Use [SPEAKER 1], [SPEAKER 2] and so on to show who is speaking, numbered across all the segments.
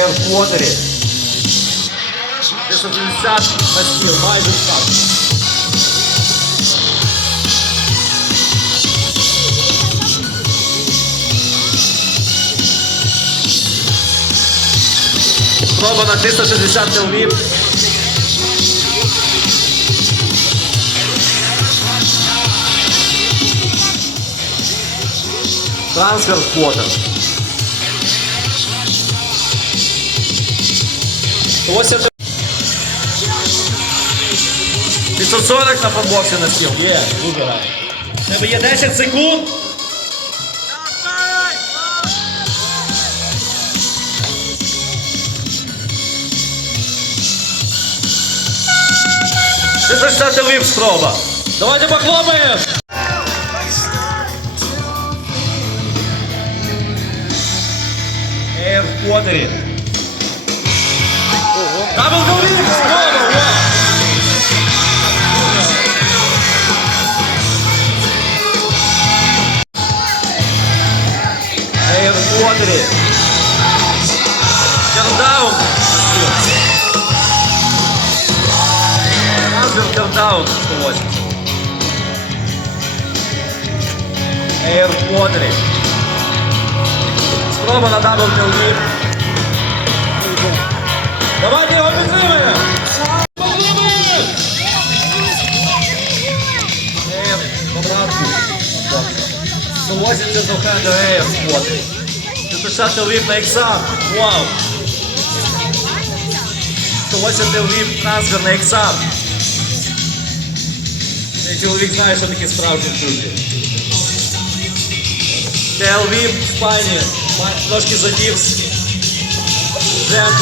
[SPEAKER 1] Ейр в квотері. 360 на стіл, майже так. Спроба на 360 телвіп. Трансфер в квотер. 540 на фанбоксі на стіл. Є, дуже рад. Тебе є 10 секунд. Ти зачитати лип спроба. Давайте похлопаємо. Ейр в квотері. Дабл голів! 180 до хенда Ейр смотрит. 160 лип на іксам. Вау! 180 лип трансфер на іксам. Цей чоловік знає, що таке справжні друзі. Телвіп в спайні. Ма- Трошки задівс. Джем.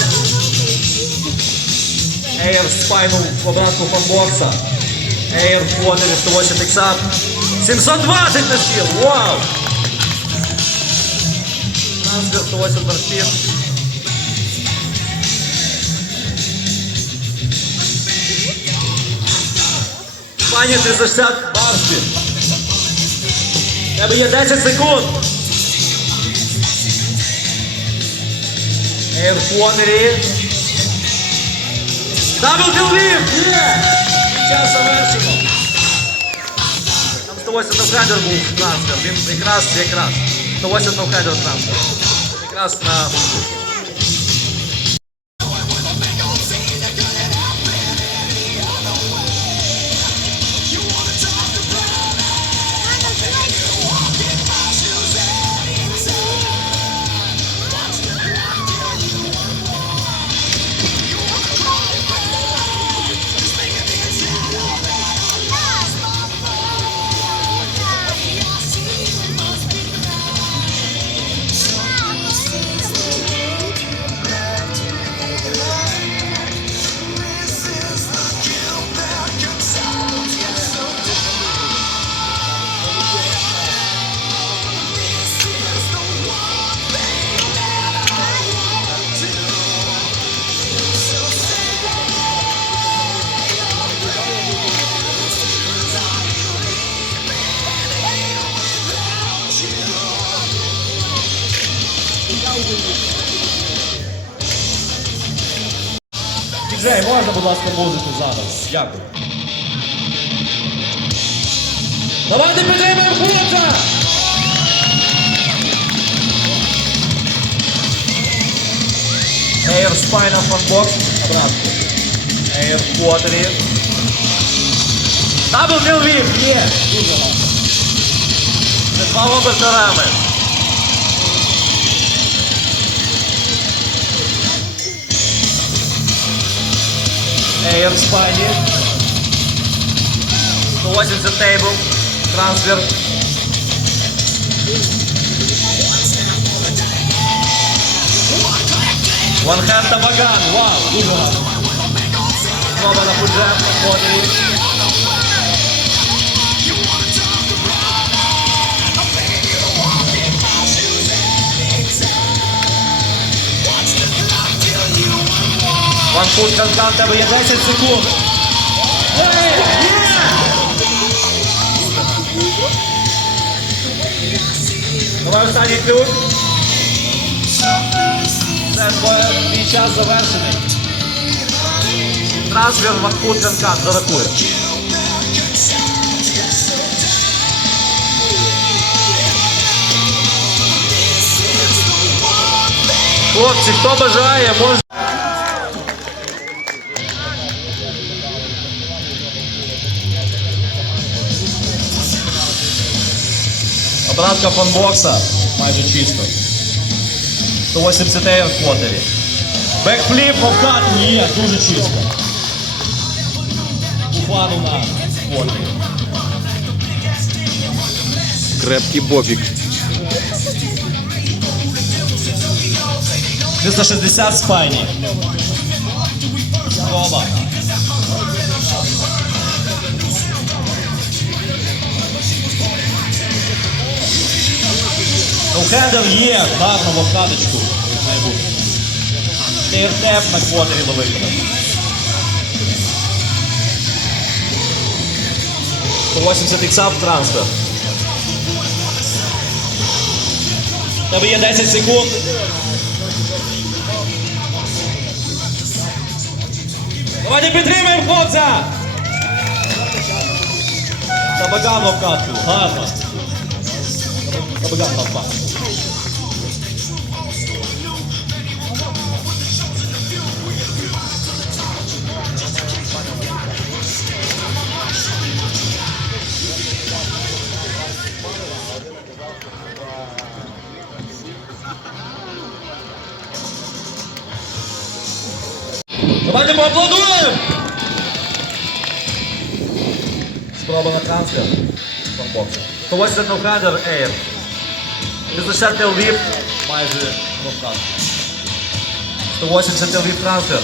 [SPEAKER 1] Ейр в спайну в обратку фанбокса. Ейр в квотері 180 іксам. 720 на стіл! Вау! Трансфер 180 борщин. Пані 360 барсбі. У тебе є 10 секунд. Ейр в. Дабл кілвів! Є! Час завершено. Там 180 навхендер був трансфер. Він якраз, якраз. 180 навхендер трансфер. Якраз на ласка, музику зараз? Дякую. Давайте підтримаємо хлопця! Air Spinal Funbox. Обратно. Air Quarterly. Дабл Мілвіп! Є! Дуже гарно. Це два обертерами. Air Spiny. 180 тейбл. Трансфер. Hand табаган. Вау. Знову на пуджем. Смотрі. Ван фут канкан, тебе є 10 секунд. Давай останній. Все, твоє твій час завершений. Трансфер Вахтун Джанкан зарахує. Хлопці, хто бажає, може. Обратка фанбокса майже чисто. 180 в квотері. Бекфліп, обкат, ні, дуже чисто. Уфану на квотері.
[SPEAKER 2] Крепкий бобік.
[SPEAKER 1] 360 спайні. Спроба. Ну, є, гарно в обкаточку. Має бути. На квотері до виконав. 180 ікса в трансфер. Тебе є 10 секунд. Давайте підтримаємо хлопця! Табаган в обкатку, гарно. Табаган в обкатку. Давайте поаплодуємо! Спроба на трансфер. Фанбоксу. 180 ноухендер, Ейр. 360 лвів, майже ноукат. 180 лвів трансфер.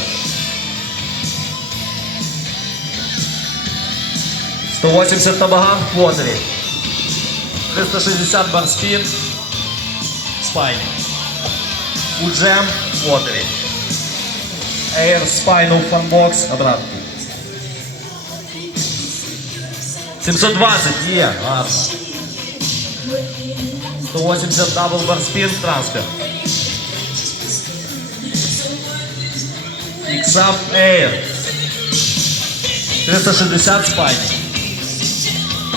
[SPEAKER 1] 180 табаган в квотері. 360 барспін. Спайні. Уджем в квотері. Air Spinal Funbox обратно. 720 є, гарно. 180 Double Bar трансфер. X-Up Air. 360 спайні.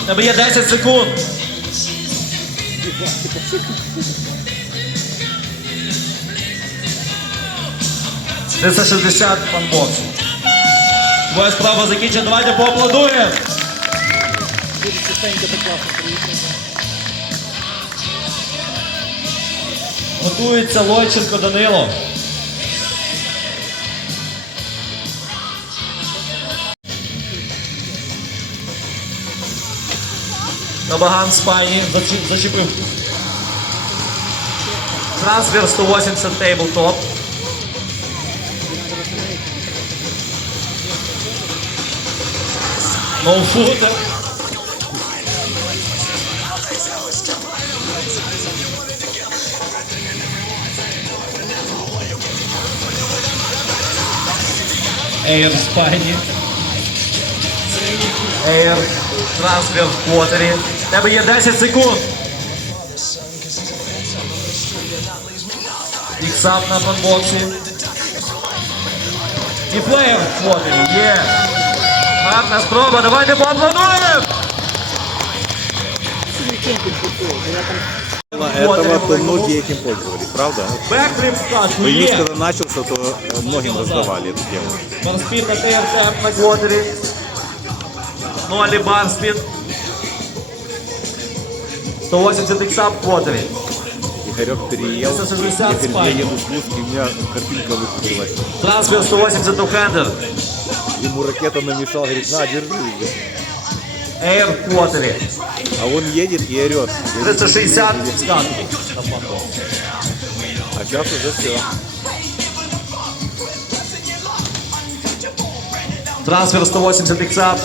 [SPEAKER 1] Тебе є 10 секунд. Це 60 фанбоксів. Твоя справа закінчена. Давайте поаплодуємо. Готується Лойченко Данило. Набаган спайні зачепив. Трансфер 180 тейблтоп. No Air спайні. Air. Трансфер в квотері. Тебе є 10 секунд. Іксап на фанбоксі. І плеєр в квотері. Є. Гарна спроба, давайте поаплодуємо!
[SPEAKER 2] Этого то многие этим пользовались, правда?
[SPEAKER 1] Бекфліп скачку
[SPEAKER 2] Боевик,
[SPEAKER 1] є.
[SPEAKER 2] когда начался, то э, многим раздавали эту тему.
[SPEAKER 1] Барспід на ТРТ на квотері. Ну, алі барспід. 180 ікса в квотері.
[SPEAKER 2] Игорек переел.
[SPEAKER 1] 360
[SPEAKER 2] Я, говорит,
[SPEAKER 1] спайк.
[SPEAKER 2] я еду с Луцки, у меня картинка выкупилась.
[SPEAKER 1] Трансфер 180 офендер.
[SPEAKER 2] Ему ракета намешал, говорит, на, держи.
[SPEAKER 1] Ейр в квотері.
[SPEAKER 2] А он едет и орет.
[SPEAKER 1] 360 скатки. на фанбокс.
[SPEAKER 2] А сейчас уже все.
[SPEAKER 1] Трансфер 180 ікса.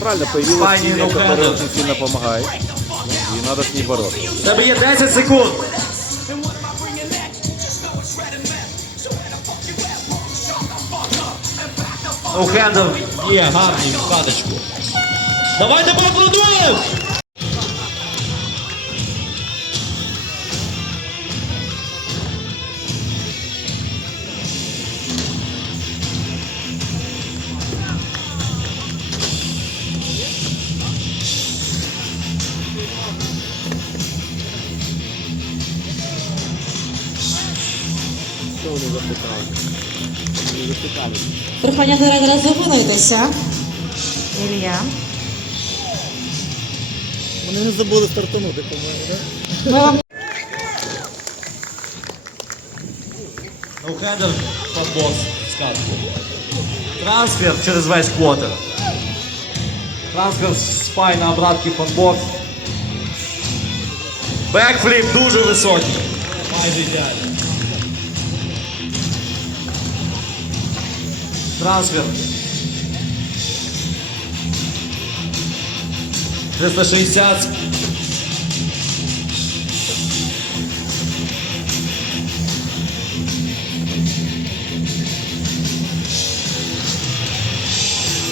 [SPEAKER 2] Правильно, появилась
[SPEAKER 1] Спайни,
[SPEAKER 2] химия,
[SPEAKER 1] ну,
[SPEAKER 2] которая
[SPEAKER 1] правда.
[SPEAKER 2] очень сильно помогает. И надо с ней бороться.
[SPEAKER 1] В Тебе є 10 секунд. Оухендер є гарний в каточку. Давайте поаплодуємо!
[SPEAKER 3] Прохання зараз зупинитися. Ілля.
[SPEAKER 2] Вони не забули стартанути, по-моєму, так?
[SPEAKER 1] Ноухендер фанбокс скатку. Трансфер через весь квотер. Трансфер з спай на обратки фанбокс. Бекфліп дуже високий. Майже ідеальний. Трансфер. 360.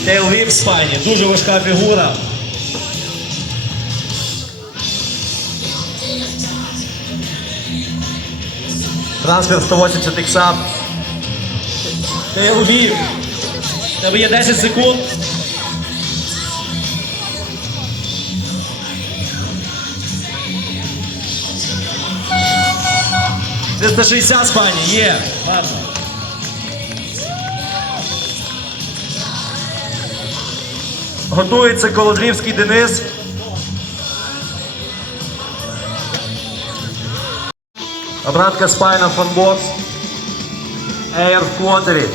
[SPEAKER 1] Тейл Віп в спайні. Дуже важка фігура. Трансфер 180 ікса. Тейл Віп. У Тебе є 10 секунд. Триста шістдесят спайні. Є. Гарно. Готується Колодрівський Денис. Обратка спайна фанбокс. Ейр в квотері.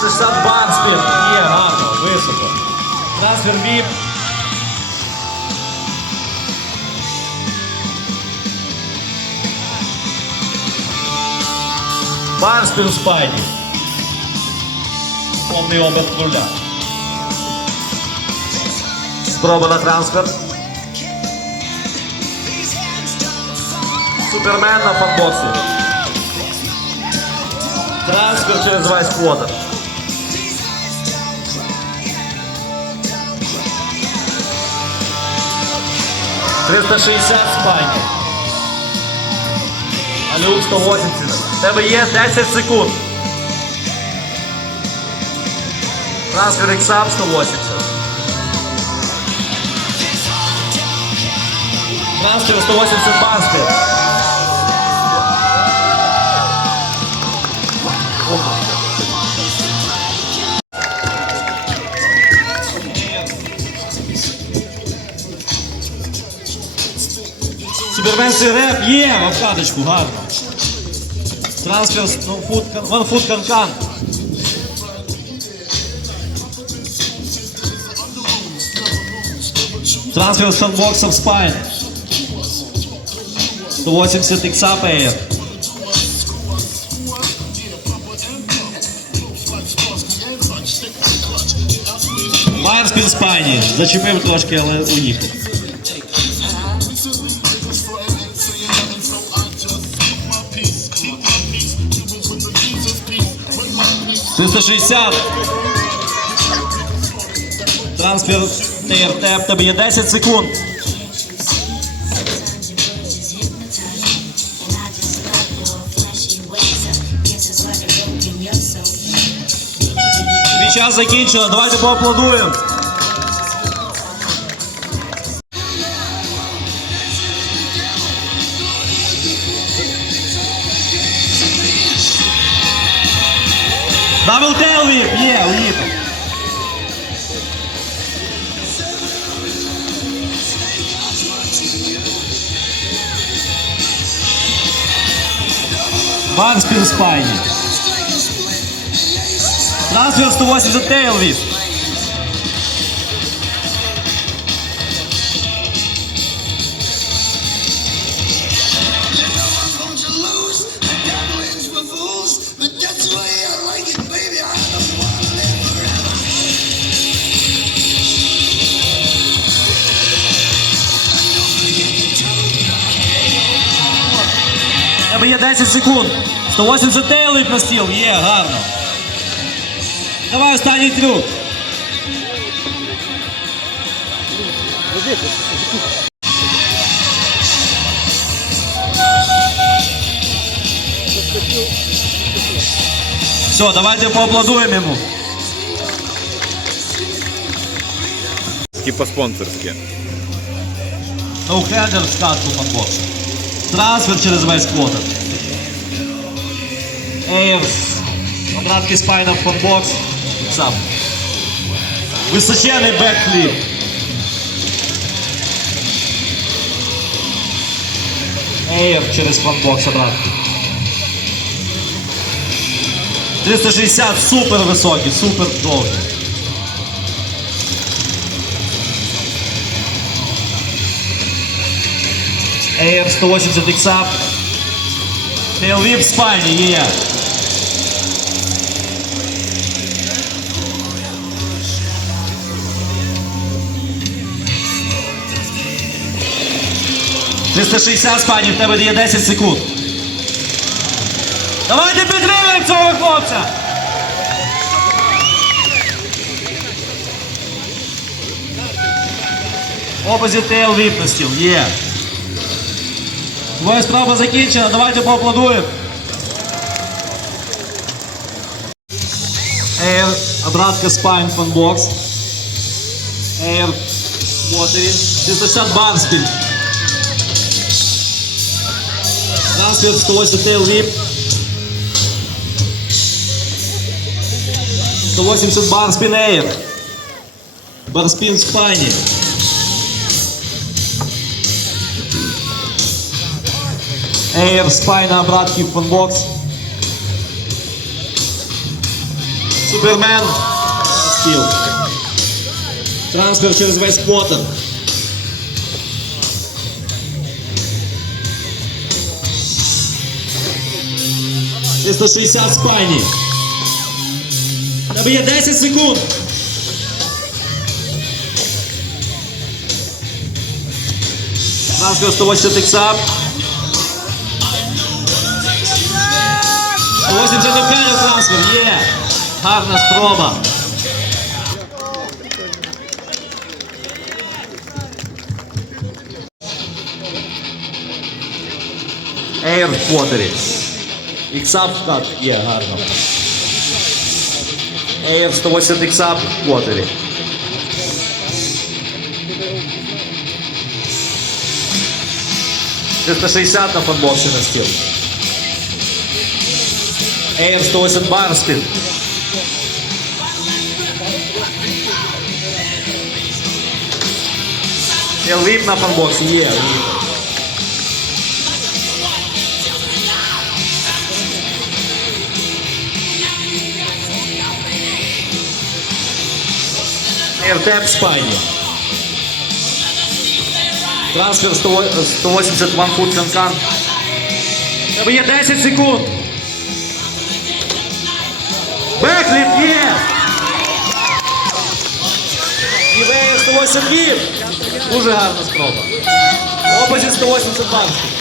[SPEAKER 1] 360 банспін. Є, гарно, високо. Трансфер віп. Банспін в спайні. Повний оберт руля. Спроба на трансфер. Супермен на фанбоксі. Трансфер через весь квотер. Триста шістдесят спайні. Алюк 180. Тебе є 10 секунд. Трансфер іксап 180. Трансфер 180 банспір. Супермен реп є в обкаточку, гарно. Трансфер ну, фут, ван фут канкан. Трансфер с фанбокса в спайн. 180 икса пеєр. Майерспін в спайні. Зачепив трошки, але уїхав. Триста шістдесят. Трансфер ТРТ. В тебе є 10 секунд. Час закінчено. Давайте поаплодуємо. Дабл Телвіп! Є, уїхав. Банспін спайні. Трансфер 180 Тейлвіп. 10 секунд. 180 Тейлвіп на стіл. Є, гарно. Давай останній трюк. Все, давайте поаплодуємо йому.
[SPEAKER 2] Типа спонсорські.
[SPEAKER 1] Ноухендер в скатку фанбокс. Трансфер через весь квотер. Ейвс, Обратки спайна в фонбокс. Сам. Височений бекфліп. Ейв через фонбокс обратно. 360 супер високий, супер довгий. Ейр 180 іксап. Тейлвіп спальні, є. Yeah. 360 спадів, в тебе є 10 секунд. Давайте підтримаємо цього хлопця! Опозит тейл випустив. Є. Твоя справа закінчена. Давайте поаплодуємо. Air, обратка спайн фанбокс. Air, мотові. 360 барспіль. Трансфер 180 тейл віп. 180 барспін ейр. Барспін в спайні. Ейр, спайна, обратки в фанбокс. Супермен. Стіл. Трансфер через весь квотер. Триста шістдесят спайні. Тебе є 10 секунд. Трансфер 180 іксап. 180 океанів трансфер, є. Гарна спроба. Ейр в квотері. Іксап так, є, гарно. Ейр 180 іксап квотері. Триста шістдесят на фанбоксі на стіл. Ейр 180 барспін. Ліп на фанбоксі є. ліп. Ейр теп спайні. Трансфер 100 180 One Foot Канкан. Тебе є 10 секунд. Бекліп є! Івея 108 Дуже гарна спроба. Опозі 180 банків.